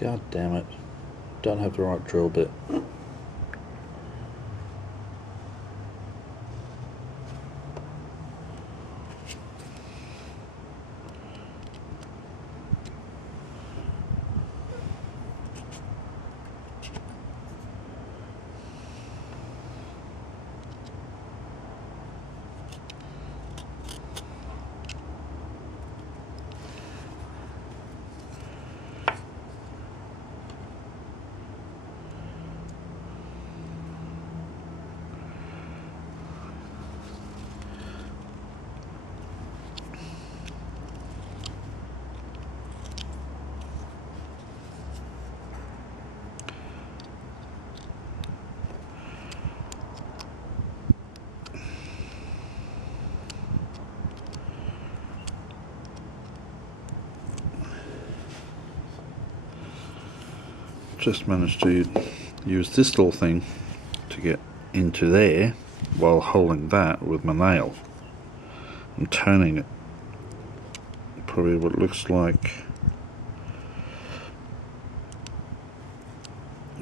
God damn it. Don't have the right drill bit. Just managed to use this little thing to get into there while holding that with my nail. I'm turning it probably what looks like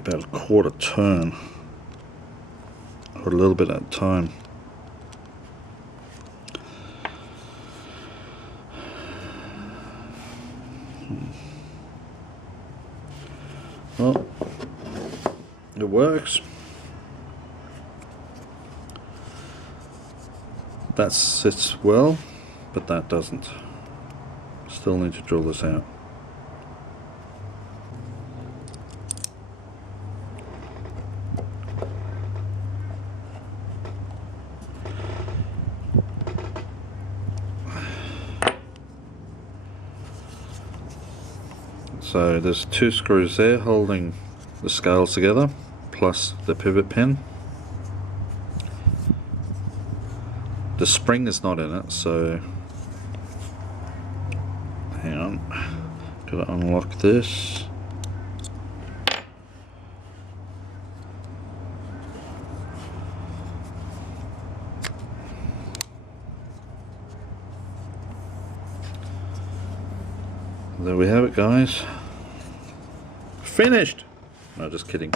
about a quarter turn or a little bit at a time. Well, it works. That sits well, but that doesn't. Still need to drill this out. So there's two screws there holding the scales together, plus the pivot pin. The spring is not in it, so hang on, gotta unlock this. There we have it, guys. Finished! No, just kidding.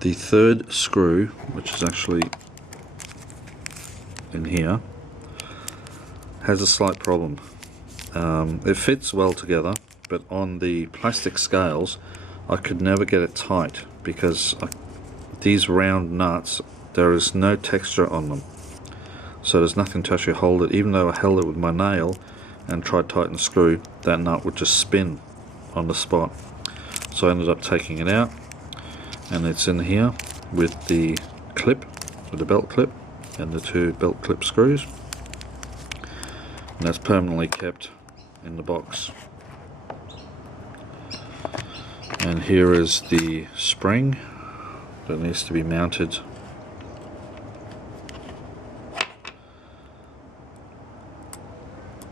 The third screw, which is actually in here, has a slight problem. It fits well together, but on the plastic scales I could never get it tight because these round nuts, there is no texture on them. So there's nothing to actually hold it. Even though I held it with my nail and tried to tighten the screw, that nut would just spin on the spot. So I ended up taking it out, and it's in here with the clip, with the belt clip and the two belt clip screws, and that's permanently kept in the box. And here is the spring that needs to be mounted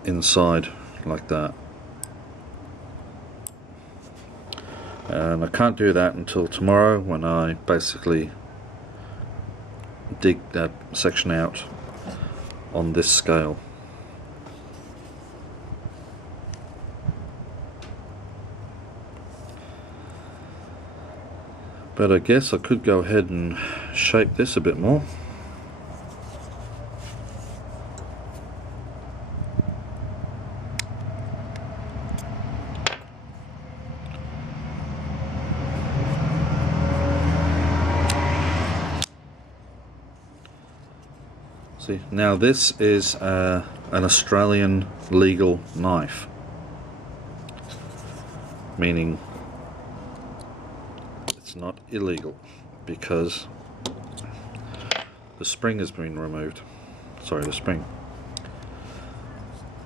inside like that, and I can't do that until tomorrow when I basically dig that section out on this scale. But I guess I could go ahead and shape this a bit more. See, now this is an Australian legal knife, meaning it's not illegal because the spring has been removed. Sorry, the spring.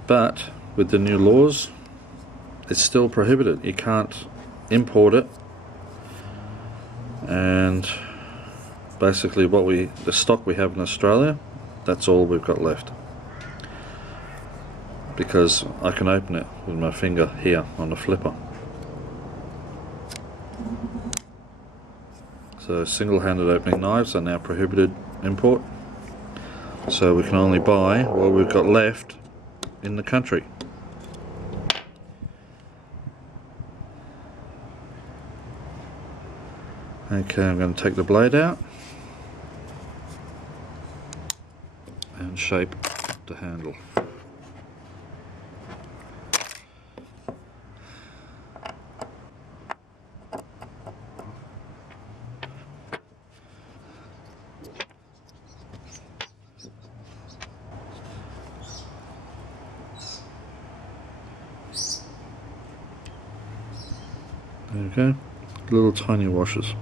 But with the new laws, it's still prohibited. You can't import it, and basically the stock we have in Australia, that's all we've got left, because I can open it with my finger here on the flipper. So single-handed opening knives are now prohibited import, so we can only buy what we've got left in the country. Okay, I'm going to take the blade out and shape the handle. There we go, little tiny washers.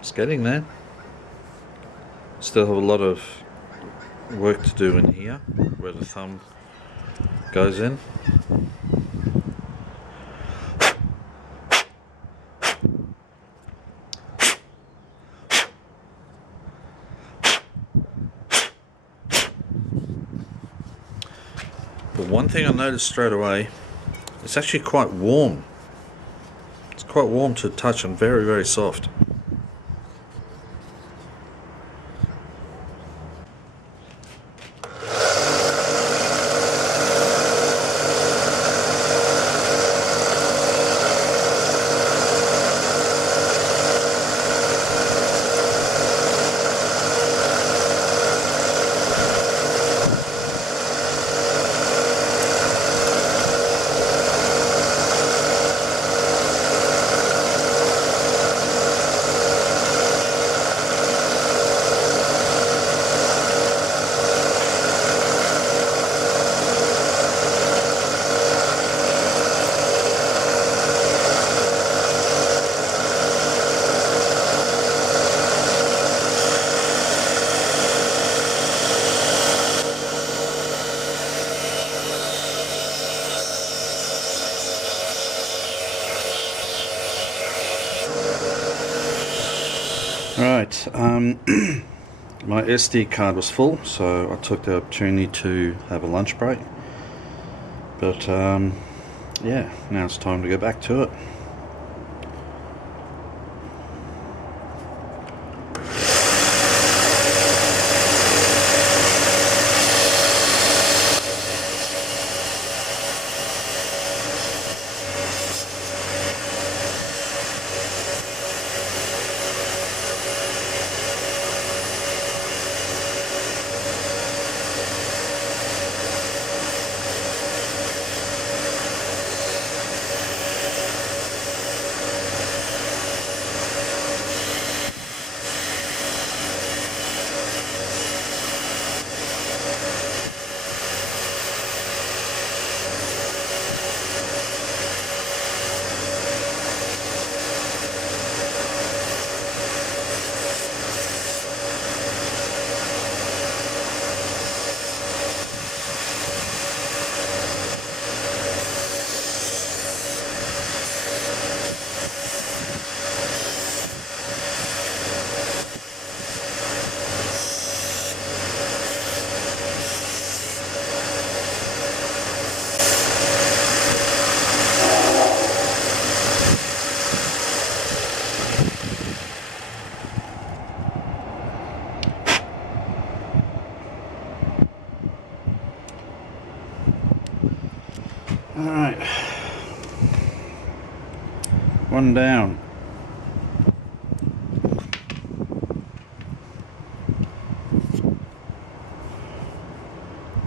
It's getting there. Still have a lot of work to do in here where the thumb goes in. But one thing I noticed straight away, it's actually quite warm. It's quite warm to touch and very, very soft. Right, my SD card was full, so I took the opportunity to have a lunch break. But yeah, now it's time to go back to it. One down.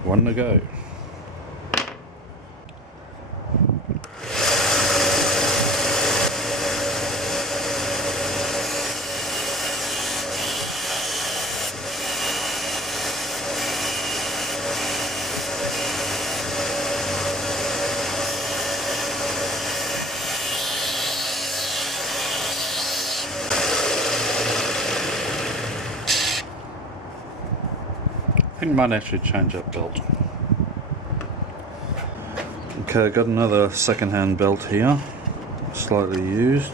One to go. I think I might actually change that belt. Okay, I've got another second-hand belt here, slightly used.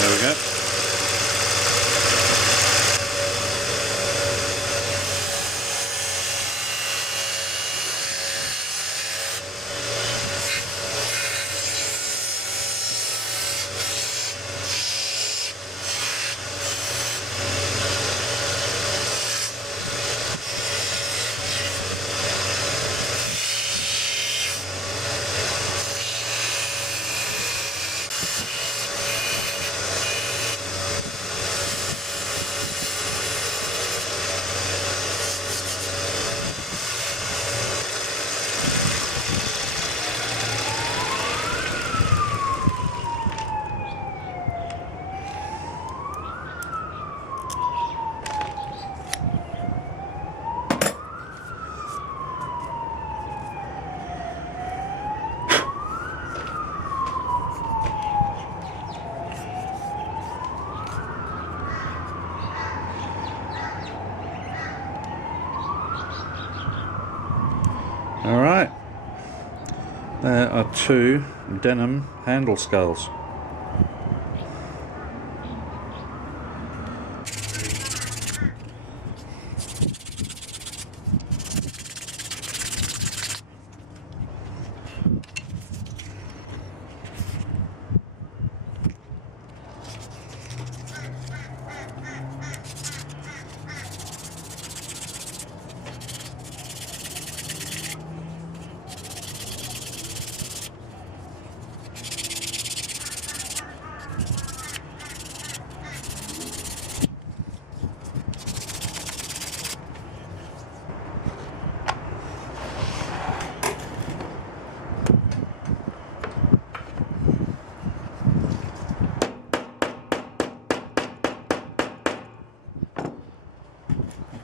There we go. Alright, there are two denim handle scales.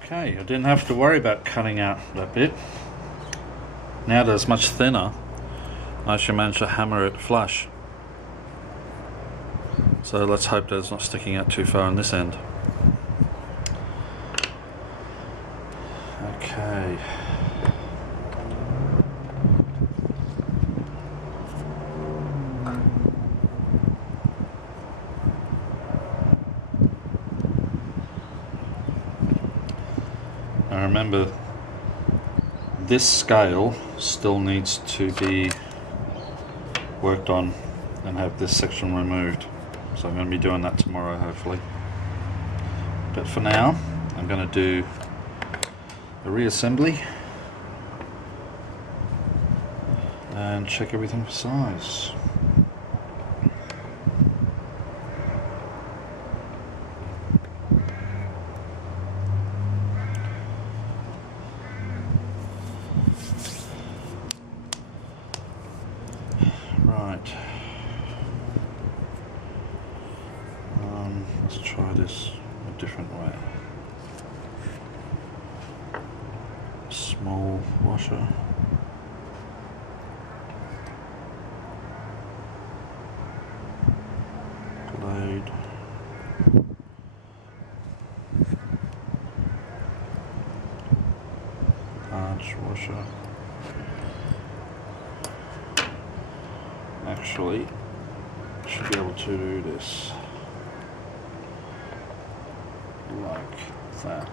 Okay, I didn't have to worry about cutting out that bit. Now that it's much thinner, I should manage to hammer it flush. So let's hope that it's not sticking out too far on this end. Okay. Now remember, this scale still needs to be worked on and have this section removed. So I'm going to be doing that tomorrow, hopefully. But for now, I'm going to do a reassembly and check everything for size. Let's try this a different way. Small washer. Blade. Large washer. Actually, I should be able to do this like that.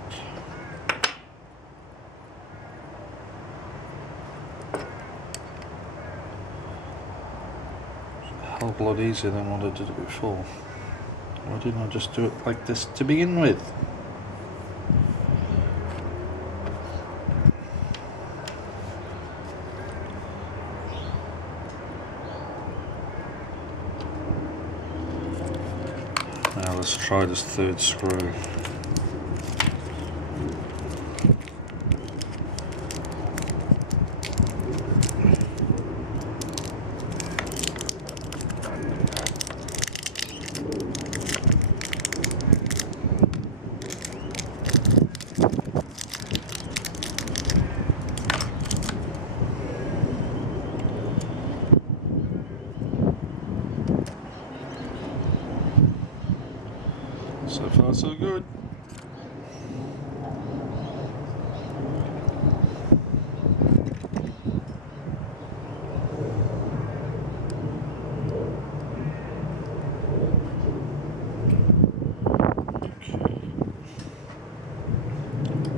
It's a hell of a lot easier than what I did before. Why didn't I just do it like this to begin with? Now let's try this third screw. So far so good.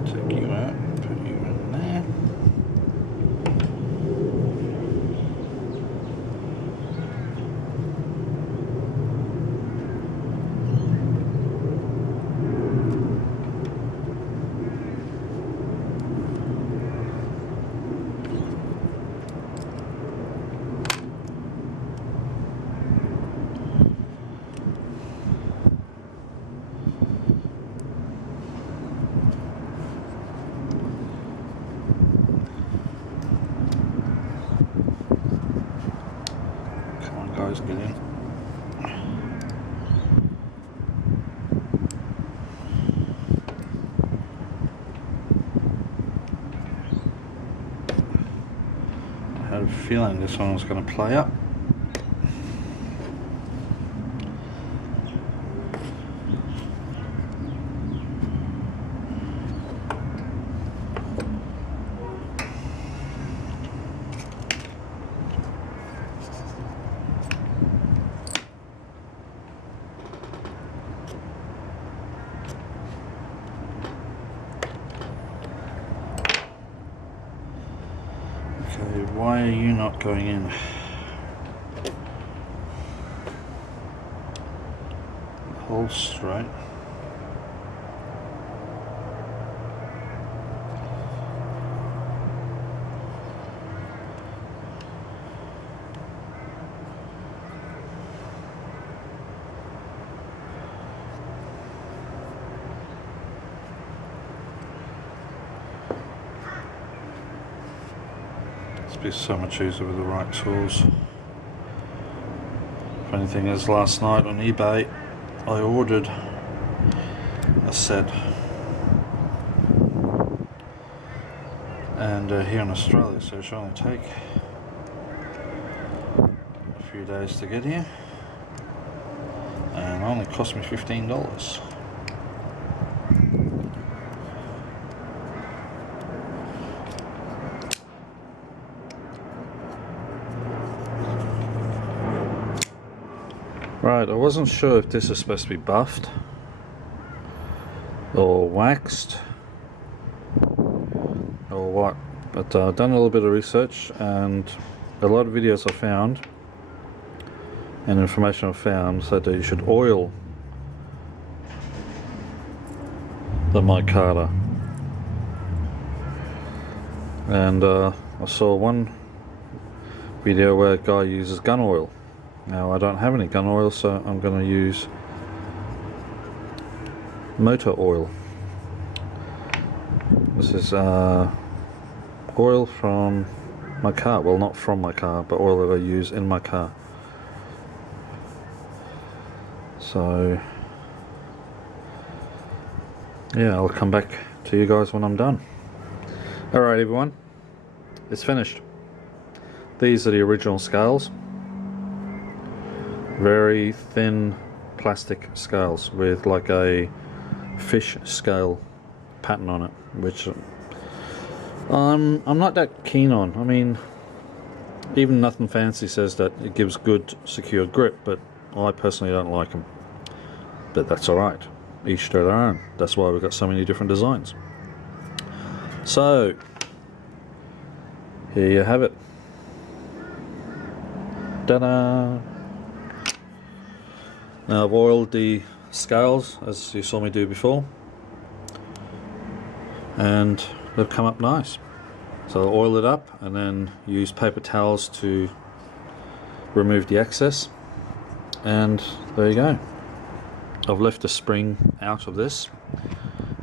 Take you out, put you in there. Guys, get in. I had a feeling this one was going to play up. Okay, why are you not going in? Hold straight. Be so much easier with the right tools. Funny thing is, last night on eBay I ordered a set, and here in Australia, so it should only take a few days to get here, and it only cost me $15. Right, I wasn't sure if this is supposed to be buffed or waxed or what, but I've done a little bit of research, and a lot of videos I found and information I found said that you should oil the micarta, and I saw one video where a guy uses gun oil. Now I don't have any gun oil, so I'm going to use motor oil. This is oil from my car. Well, not from my car, but oil that I use in my car. So yeah, I'll come back to you guys when I'm done. Alright everyone, it's finished. These are the original scales. Very thin plastic scales with like a fish scale pattern on it, which I'm not that keen on. I mean, even Nothing Fancy says that it gives good secure grip, but I personally don't like them. But that's alright, each to their own. That's why we've got so many different designs. So here you have it. Ta-da! Now I've oiled the scales as you saw me do before, and they've come up nice. So I'll oil it up and then use paper towels to remove the excess, and there you go. I've left the spring out of this,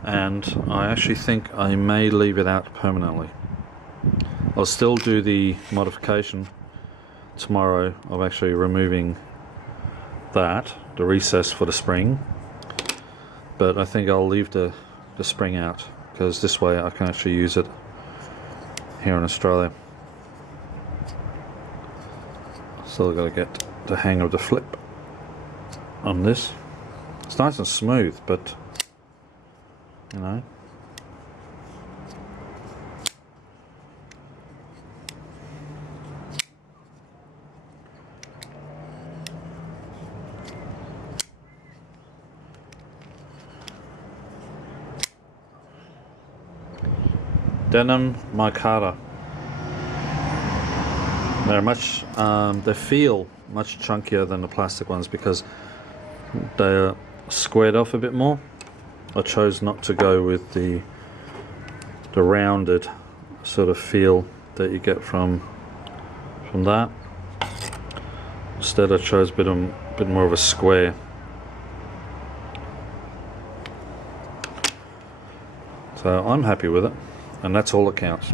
and I actually think I may leave it out permanently. I'll still do the modification tomorrow of actually removing that, the recess for the spring, but I think I'll leave the spring out, because this way I can actually use it here in Australia. Still got to get the hang of the flip on this. It's nice and smooth, but you know. Denim Micarta. They're much, they feel much chunkier than the plastic ones because they're squared off a bit more. I chose not to go with the rounded sort of feel that you get from that. Instead I chose a bit more of a square. So I'm happy with it, and that's all that counts.